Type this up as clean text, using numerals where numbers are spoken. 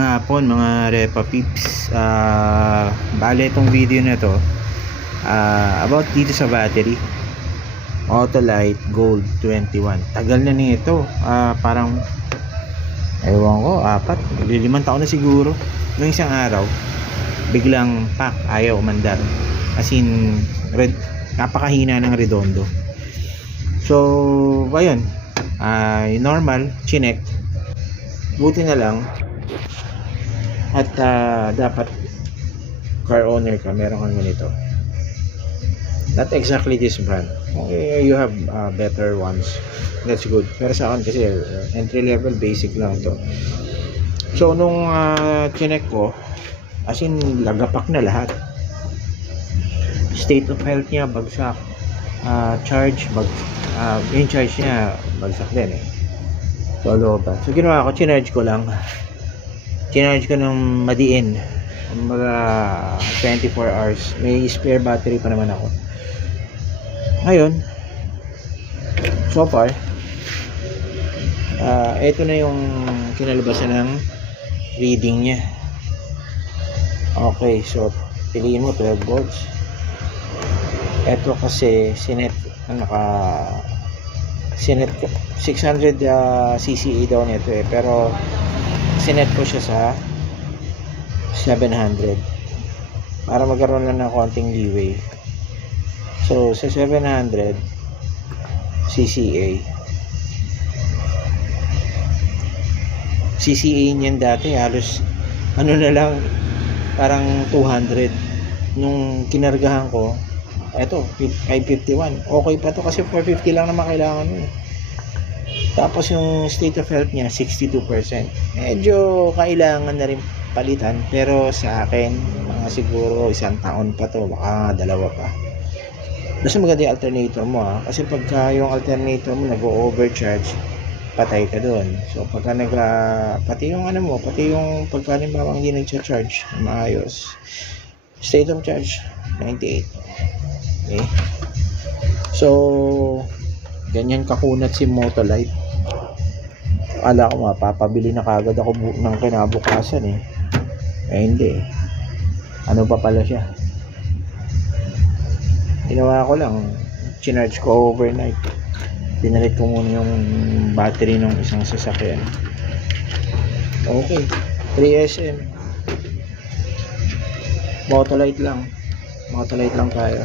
Hapon mga Repa Peeps, bale itong video na to about dito sa battery Autolite Gold 21. Tagal na nito, parang ewan ko, 5 taon na siguro. Nung isang araw biglang ayaw umandar, as in napakahina ng redondo. So ayun, normal chinek, buti na lang at dapat car owner ka, meron kang ganito, not exactly this brand, okay, you have better ones, that's good. Pero sa akin kasi entry level, basic lang to. So nung chinek ko, as in lagapak na lahat, state of health niya bagsak, charge yung charge niya bagsak din so lobat. So ginawa ko, chinarge ko ng madiin, mga 24 hours. May spare battery pa naman ako ngayon. So far ito na yung kinalabasan ng reading nya. Okay, so piliin mo 12 volts. Ito kasi sinet 600 CCE daw nito pero sinet ko siya sa 700 para magkaroon lang ng konting leeway. So sa 700 CCA niyan dati halos na lang, parang 200. Nung kinargahan ko, eto 551, okay pa to kasi 450 lang naman kailangan mo. Tapos yung state of health niya 62%. Medyo kailangan na rin palitan, pero sa akin mga siguro 1 taon pa to, baka 2 pa. Basta maganda yung alternator mo kasi pagka yung alternator mo nag-overcharge, patay ka doon. So pagka pati yung pati yung pagka hindi nag-charge maayos, state of charge 98. Okay, so ganyan kakunat si Autolite. Ala ko mapapabili na kagad ako ng kinabukasan hindi. Ano pa pala siya, ginawa ko lang, chinarge ko overnight, pinalit ko muna yung battery ng isang sasakyan. Okay, 3SM Autolite lang tayo.